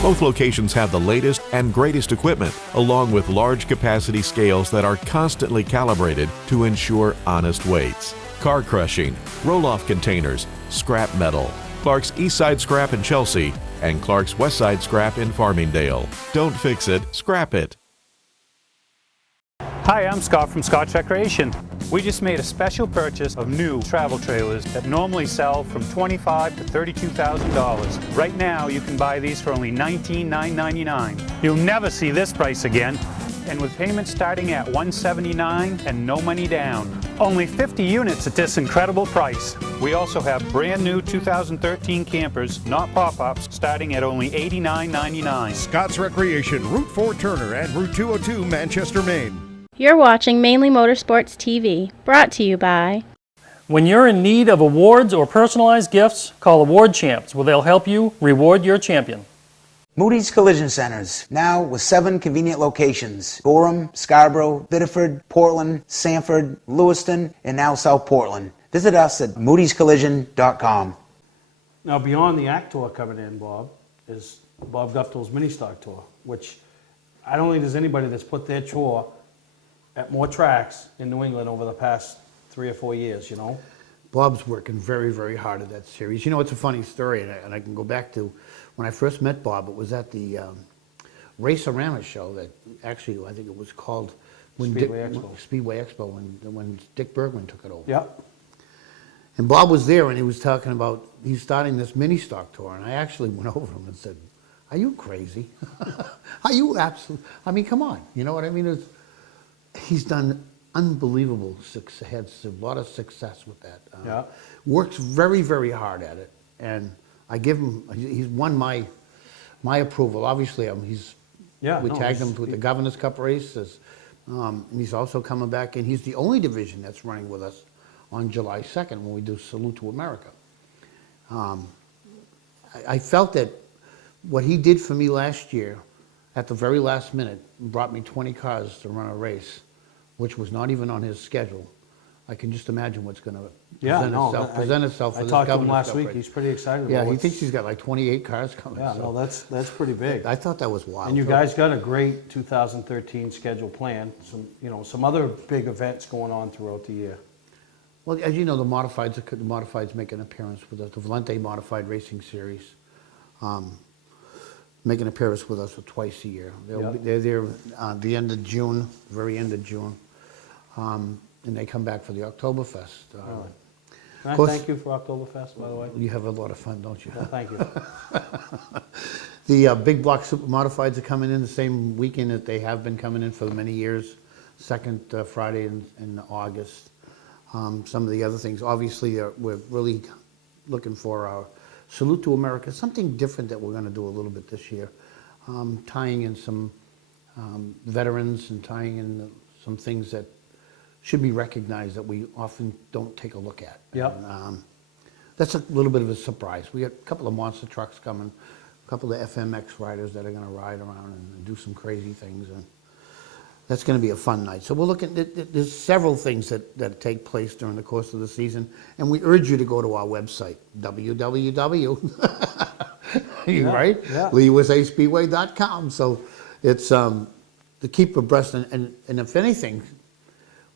Both locations have the latest and greatest equipment, along with large capacity scales that are constantly calibrated to ensure honest weights. Car crushing, roll-off containers, scrap metal. Clark's Eastside Scrap in Chelsea and Clark's Westside Scrap in Farmingdale. Don't fix it, scrap it. Hi, I'm Scott from Scott's Recreation. We just made a special purchase of new travel trailers that normally sell from $25,000 to $32,000. Right now, you can buy these for only $19,999. You'll never see this price again. And with payments starting at $179 and no money down. Only 50 units at this incredible price. We also have brand new 2013 campers, not pop-ups, starting at only $89.99. Scott's Recreation, Route 4 Turner and Route 202 Manchester, Maine. You're watching Mainly Motorsports TV, brought to you by... When you're in need of awards or personalized gifts, call Award Champs, where they'll help you reward your champion. Moody's Collision Centers, now with 7 convenient locations: Gorham, Scarborough, Biddeford, Portland, Sanford, Lewiston, and now South Portland. Visit us at moodyscollision.com. Now, beyond the ACT Tour coming in, Bob, is Bob Guptill's Mini Stock Tour, which I don't think there's anybody that's put their tour at more tracks in New England over the past 3 or 4 years, Bob's working very, very hard at that series. It's a funny story, and I can go back to when I first met Bob. It was at the Race-A-Rama show that actually, I think it was called Speedway Expo when Dick Bergman took it over. Yeah. And Bob was there, and he was talking about he's starting this mini stock tour, and I actually went over him and said, "Are you crazy? Are you absolutely? I mean, come on, you know what I mean?" He's done unbelievable success, had a lot of success with that. Yeah. Works very, very hard at it, and I give him. He's won my approval. Obviously, we tagged him with the Governor's Cup races, and he's also coming back, and he's the only division that's running with us on July 2nd when we do Salute to America. I felt that what he did for me last year, at the very last minute, brought me 20 cars to run a race, which was not even on his schedule. I can just imagine what's going to present itself for I this talked to him governor's last cup week. race. He's pretty excited. Yeah, about he thinks he's got like 28 cars coming. Yeah, so. no, that's pretty big. I thought that was wild. And you guys got a great 2013 schedule planned. Some other big events going on throughout the year. Well, as you know, the modifieds make an appearance with us. The Valente Modified Racing Series make an appearance with us twice a year. They're there the end of June, very end of June, and they come back for the Oktoberfest. Can I thank you for Oktoberfest, by the way? You have a lot of fun, don't you? Well, thank you. The big block super modifieds are coming in the same weekend that they have been coming in for many years, second Friday in August. Some of the other things, obviously, we're really looking for our Salute to America, something different that we're going to do a little bit this year, tying in some veterans and tying in some things that should be recognized that we often don't take a look at. Yeah. That's a little bit of a surprise. We got a couple of monster trucks coming, a couple of FMX riders that are going to ride around and do some crazy things, and that's going to be a fun night. So we're looking, there's several things that take place during the course of the season, and we urge you to go to our website, LeeUSASpeedway.com. So it's to keep abreast, and if anything,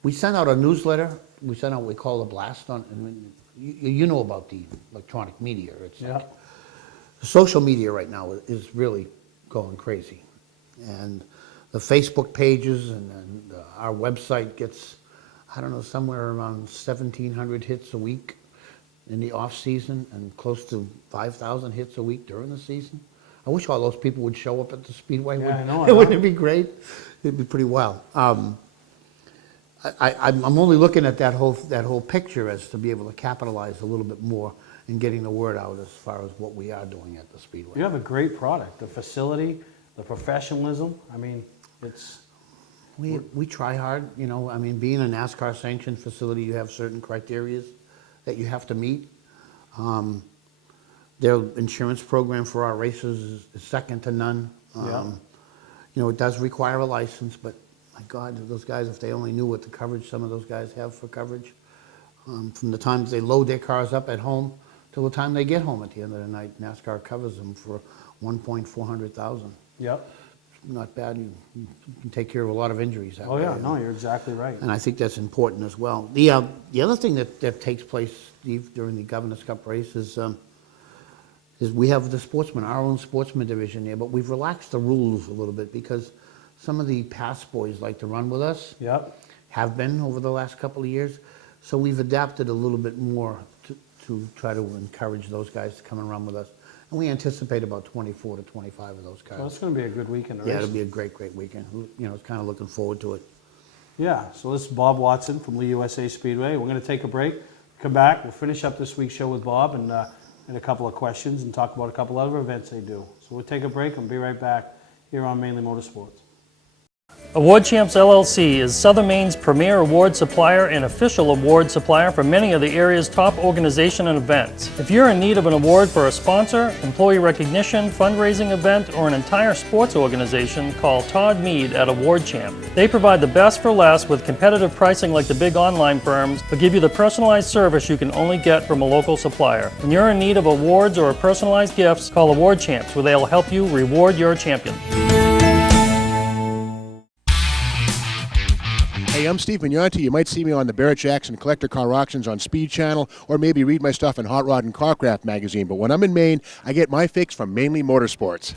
we send out a newsletter. We send out what we call a blast on, and you know about the electronic media. It's like, social media right now is really going crazy, and the Facebook pages and our website gets, I don't know, somewhere around 1,700 hits a week in the off season and close to 5,000 hits a week during the season. I wish all those people would show up at the Speedway. Yeah, I know. Wouldn't it be great? It'd be pretty wild. I'm only looking at that whole picture as to be able to capitalize a little bit more in getting the word out as far as what we are doing at the Speedway. You have a great product. The facility, the professionalism. I mean, we try hard, you know. I mean, being a NASCAR sanctioned facility, you have certain criteria that you have to meet. Their insurance program for our races is second to none. You know, it does require a license, but my God, those guys, if they only knew what the coverage some of those guys have for coverage, from the time they load their cars up at home till the time they get home at the end of the night, NASCAR covers them for $1,400,000. Yep. Not bad. You can take care of a lot of injuries that way. Oh yeah, no, you're exactly right. And I think that's important as well. The other thing that takes place, Steve, during the Governor's Cup race is we have the sportsman, our own sportsman division there, but we've relaxed the rules a little bit because some of the past boys like to run with us. Yep. Have been over the last couple of years. So we've adapted a little bit more to try to encourage those guys to come and run with us. And we anticipate about 24 to 25 of those cars. So it's going to be a good weekend. Yeah, it'll be a great weekend. You know, it's kind of looking forward to it. Yeah, so this is Bob Watson from Lee USA Speedway. We're going to take a break, come back, we'll finish up this week's show with Bob and a couple of questions and talk about a couple other events they do. So we'll take a break and be right back here on Mainly Motorsports. Award Champs LLC is Southern Maine's premier award supplier and official award supplier for many of the area's top organizations and events. If you're in need of an award for a sponsor, employee recognition, fundraising event, or an entire sports organization, call Todd Mead at Award Champ. They provide the best for less with competitive pricing like the big online firms, but give you the personalized service you can only get from a local supplier. When you're in need of awards or personalized gifts, call Award Champs where they'll help you reward your champion. Hey, I'm Steve Minott. You might see me on the Barrett Jackson Collector Car Auctions on Speed Channel, or maybe read my stuff in Hot Rod and Carcraft magazine. But when I'm in Maine, I get my fix from Mainely Motorsports.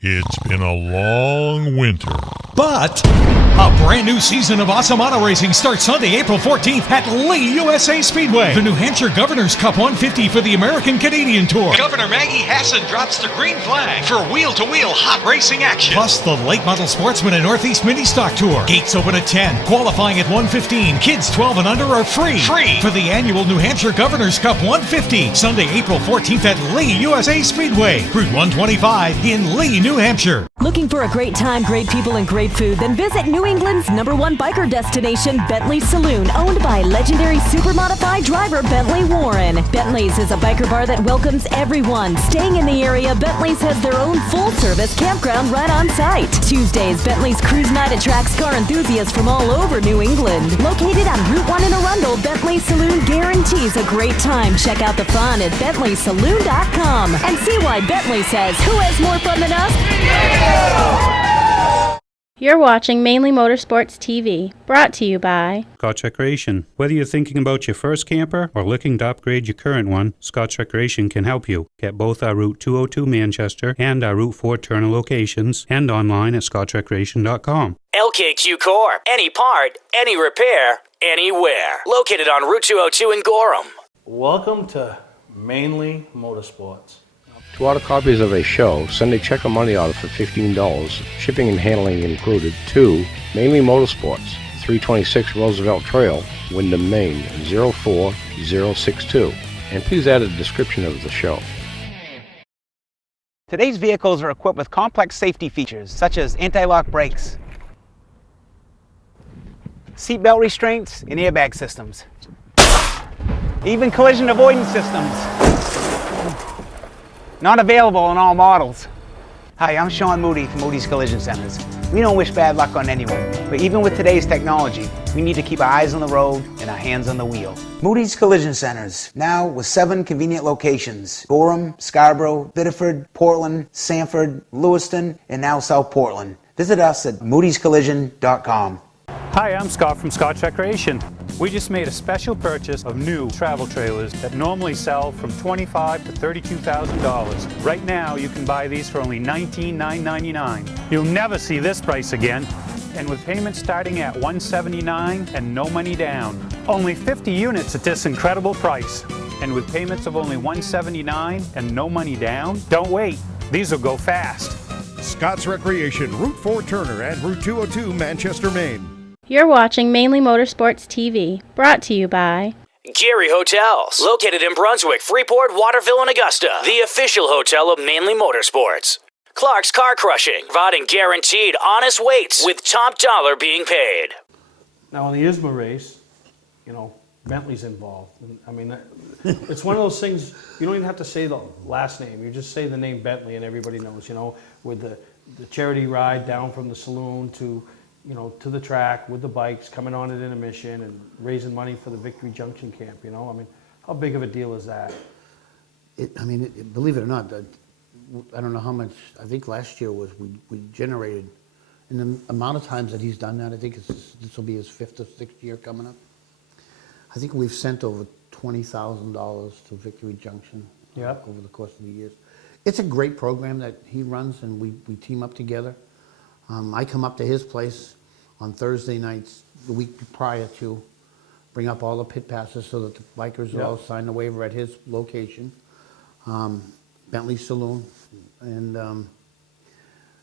It's been a long winter. But a brand new season of awesome auto racing starts Sunday, April 14th at Lee USA Speedway. The New Hampshire Governor's Cup 150 for the American Canadian Tour. Governor Maggie Hassan drops the green flag for wheel-to-wheel hot racing action. Plus the Late Model Sportsman and Northeast Mini Stock Tour. Gates open at 10, qualifying at 1:15. Kids 12 and under are free for the annual New Hampshire Governor's Cup 150. Sunday, April 14th at Lee USA Speedway. Route 125 in Lee, New New Hampshire. Looking for a great time, great people, and great food? Then visit New England's #1 biker destination, Bentley Saloon, owned by legendary super modified driver Bentley Warren. Bentley's is a biker bar that welcomes everyone. Staying in the area, Bentley's has their own full-service campground right on site. Tuesdays, Bentley's Cruise Night attracts car enthusiasts from all over New England. Located on Route 1 in Arundel, Bentley Saloon guarantees a great time. Check out the fun at BentleySaloon.com and see why Bentley says, who has more fun than us? You're watching Mainly Motorsports TV, brought to you by Scotch Recreation. Whether you're thinking about your first camper or looking to upgrade your current one, Scotch Recreation can help you. Get both our Route 202 Manchester and our Route 4 Turner locations and online at scotchrecreation.com. LKQ Core. Any part, any repair, anywhere. Located on Route 202 in Gorham. Welcome to Mainly Motorsports. To order copies of a show, send a check or money order for $15, shipping and handling included, to Mainly Motorsports, 326 Roosevelt Trail, Windham, Maine, 04062. And please add a description of the show. Today's vehicles are equipped with complex safety features such as anti-lock brakes, seatbelt restraints, and airbag systems. Even collision avoidance systems. Not available in all models. Hi, I'm Sean Moody from Moody's Collision Centers. We don't wish bad luck on anyone, but even with today's technology, we need to keep our eyes on the road and our hands on the wheel. Moody's Collision Centers, now with 7 convenient locations: Gorham, Scarborough, Biddeford, Portland, Sanford, Lewiston, and now South Portland. Visit us at moodyscollision.com. Hi, I'm Scott from Scotch Recreation. We just made a special purchase of new travel trailers that normally sell from $25,000 to $32,000. Right now, you can buy these for only $19,999. You'll never see this price again. And with payments starting at $179 and no money down. Only 50 units at this incredible price. And with payments of only $179 and no money down, don't wait. These will go fast. Scott's Recreation, Route 4 Turner and Route 202 Manchester, Maine. You're watching Mainly Motorsports TV, brought to you by Gary Hotels. Located in Brunswick, Freeport, Waterville, and Augusta. The official hotel of Mainly Motorsports. Clark's Car Crushing, providing guaranteed honest weights with top dollar being paid. Now, in the ISMA race, you know, Bentley's involved. I mean, it's one of those things, you don't even have to say the last name. You just say the name Bentley and everybody knows, you know, with the charity ride down from the saloon to, you know, to the track with the bikes, coming on at intermission and raising money for the Victory Junction camp, you know? I mean, how big of a deal is that? Believe it or not, I don't know how much, I think last year was we generated, in the amount of times that he's done that, I think this will be his 5th or 6th year coming up. I think we've sent over $20,000 to Victory Junction over the course of the years. It's a great program that he runs, and we team up together. I come up to his place on Thursday nights, the week prior to, bring up all the pit passes so that the bikers will all sign the waiver at his location, Bentley Saloon, and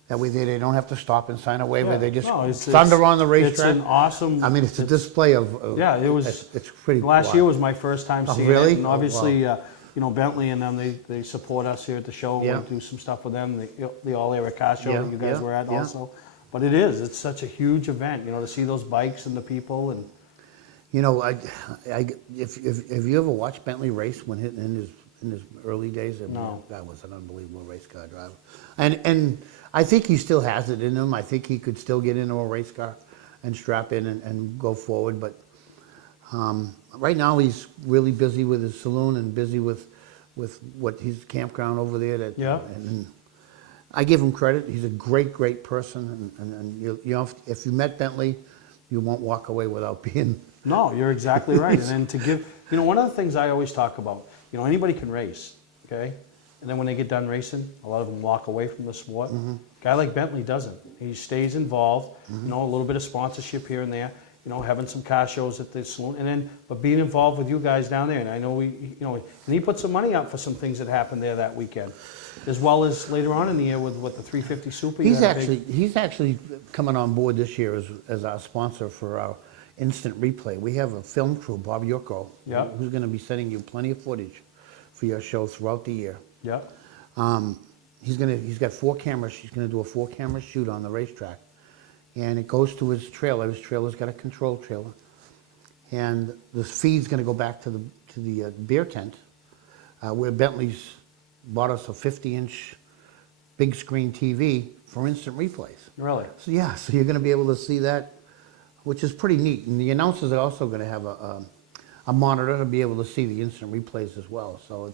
that way they don't have to stop and sign a waiver. They just thunder on the racetrack. It's an awesome. I mean, it's a display of. It was. It's pretty. Last year was my first time seeing really? it, and obviously, you know, Bentley and them, they support us here at the show. We do some stuff with them. The All Era Car Show that you guys were at also. But it's such a huge event, you know, to see those bikes and the people. And you know, if you ever watched Bentley race when in his early days, that was an unbelievable race car driver. And I think he still has it in him. I think he could still get into a race car and strap in and go forward. But right now he's really busy with his saloon and busy with what his campground over there. And I give him credit. He's a great person. And you know, if you met Bentley, you won't walk away without being. No, you're exactly right. And then to give, you know, one of the things I always talk about, you know, anybody can race, okay? And then when they get done racing, a lot of them walk away from the sport. A guy like Bentley doesn't. He stays involved, you know, a little bit of sponsorship here and there, you know, having some car shows at the saloon, but being involved with you guys down there. And I know you know, and he put some money up for some things that happened there that weekend, as well as later on in the year with the 350 Super. He's actually coming on board this year as our sponsor for our instant replay. We have a film crew, Bob Yurko, who's going to be sending you plenty of footage for your show throughout the year. he's got 4 cameras. He's gonna do a 4-camera shoot on the racetrack, and it goes to his trailer. His trailer's got a control trailer, and the feed's gonna go back to the beer tent, where Bentley's bought us a 50-inch big screen TV for instant replays. Really? So yeah, so you're gonna be able to see that, which is pretty neat. And the announcers are also gonna have a monitor to be able to see the instant replays as well. So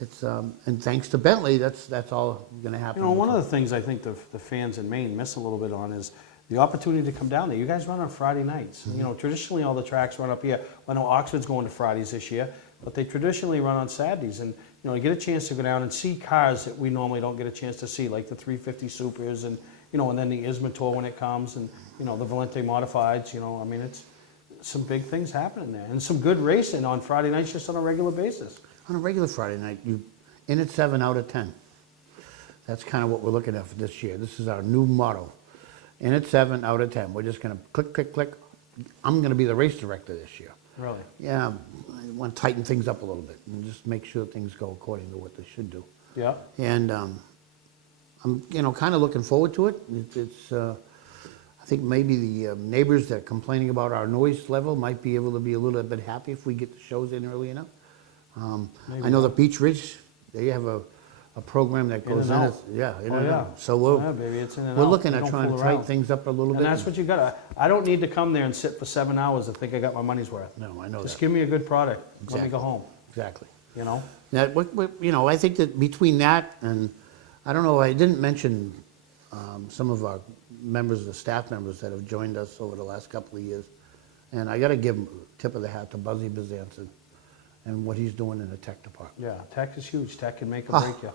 it's and thanks to Bentley, that's all gonna happen. You know, one of the things I think the fans in Maine miss a little bit on is the opportunity to come down there. You guys run on Friday nights. You know, traditionally all the tracks run up here. I know Oxford's going to Fridays this year, but they traditionally run on Saturdays. And you know, you get a chance to go down and see cars that we normally don't get a chance to see, like the 350 Supers, and you know, and then the ISMA Tour when it comes, and you know, the Valente Modifieds. You know, I mean, it's some big things happening there, and some good racing on Friday nights just on a regular basis. On a regular Friday night, you in at 7 out of 10. That's kind of what we're looking at for this year. This is our new motto. In at 7 out of 10. We're just going to click, click, click. I'm going to be the race director this year. Really? Yeah, I want to tighten things up a little bit and just make sure things go according to what they should do. Yeah. And I'm, you know, kind of looking forward to it. I think maybe the neighbors that are complaining about our noise level might be able to be a little bit happy if we get the shows in early enough. I know that Beach Ridge, they have a program that goes in. Yeah, in and out. So we're baby, it's in and we're out. looking You at don't trying to fool tighten around. things up a little bit. And that's what you got. I don't need to come there and sit for 7 hours and think I got my money's worth. No, I know Just that. give me a good product. Exactly. Let me go home. Exactly. You know? Now, you know, I think that between that and, I don't know, I didn't mention some of our members, the staff members that have joined us over the last couple of years. And I got to give a tip of the hat to Buzzy Bezanson and what he's doing in the tech department. Yeah, tech is huge. Tech can make or break you.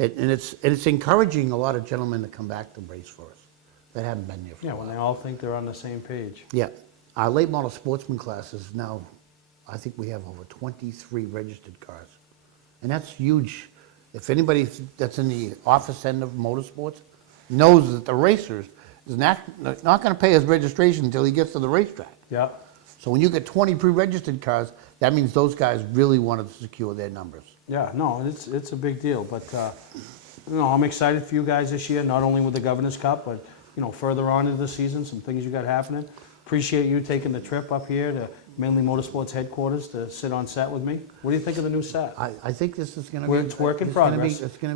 And it's encouraging a lot of gentlemen to come back to race for us that haven't been there for a while. When they all think they're on the same page. Yeah. Our late model sportsman class is now, I think we have over 23 registered cars. And that's huge. If anybody that's in the office end of motorsports knows that the racer is not going to pay his registration until he gets to the racetrack. Yeah. So when you get 20 pre-registered cars, that means those guys really wanted to secure their numbers. Yeah, no, it's a big deal. But, you know, I'm excited for you guys this year, not only with the Governor's Cup, but, you know, further on into the season, some things you got happening. Appreciate you taking the trip up here to Mainly Motorsports headquarters to sit on set with me. What do you think of the new set? I think this is going to be... It's work in progress. I think it's going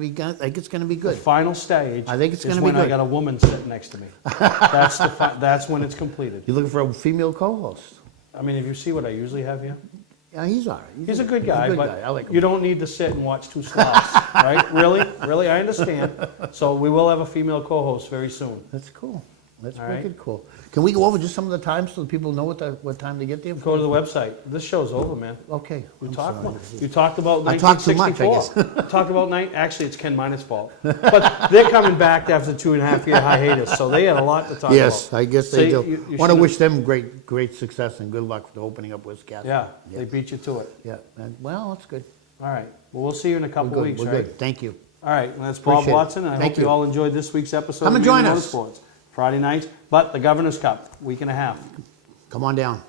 to be good. The final stage I think it's is going to be when good. I got a woman sitting next to me. That's when it's completed. You're looking for a female co-host? I mean, if you see what I usually have here. Yeah, he's all right. He's a good guy, but I like him. you don't need to sit and watch two sloths, right? Really, I understand. So we will have a female co-host very soon. That's cool. That's All wicked right. cool. Can we go over just some of the times so that people know what time to get there? Go to the website. This show's over, man. Okay. You I'm talked sorry. you talked about I talked too much, I 1964. Talked about actually it's Ken Minor's fault, but they're coming back after 2.5 year hiatus, so they had a lot to talk about. Yes, I guess they So do. you Want to should've- wish them great success and good luck for opening up Wiscasset. Yeah, they beat you to it. Yeah. Well, that's good. All right. Well, we'll see you in a couple We're good. weeks, We're right? good. Thank you. All right. Well, that's Bob Appreciate it. Watson, and I Thank hope you you. all enjoyed this week's episode Come of and join Mainly us. Motorsports. Friday nights, but the Governor's Cup, week and a half. Come on down.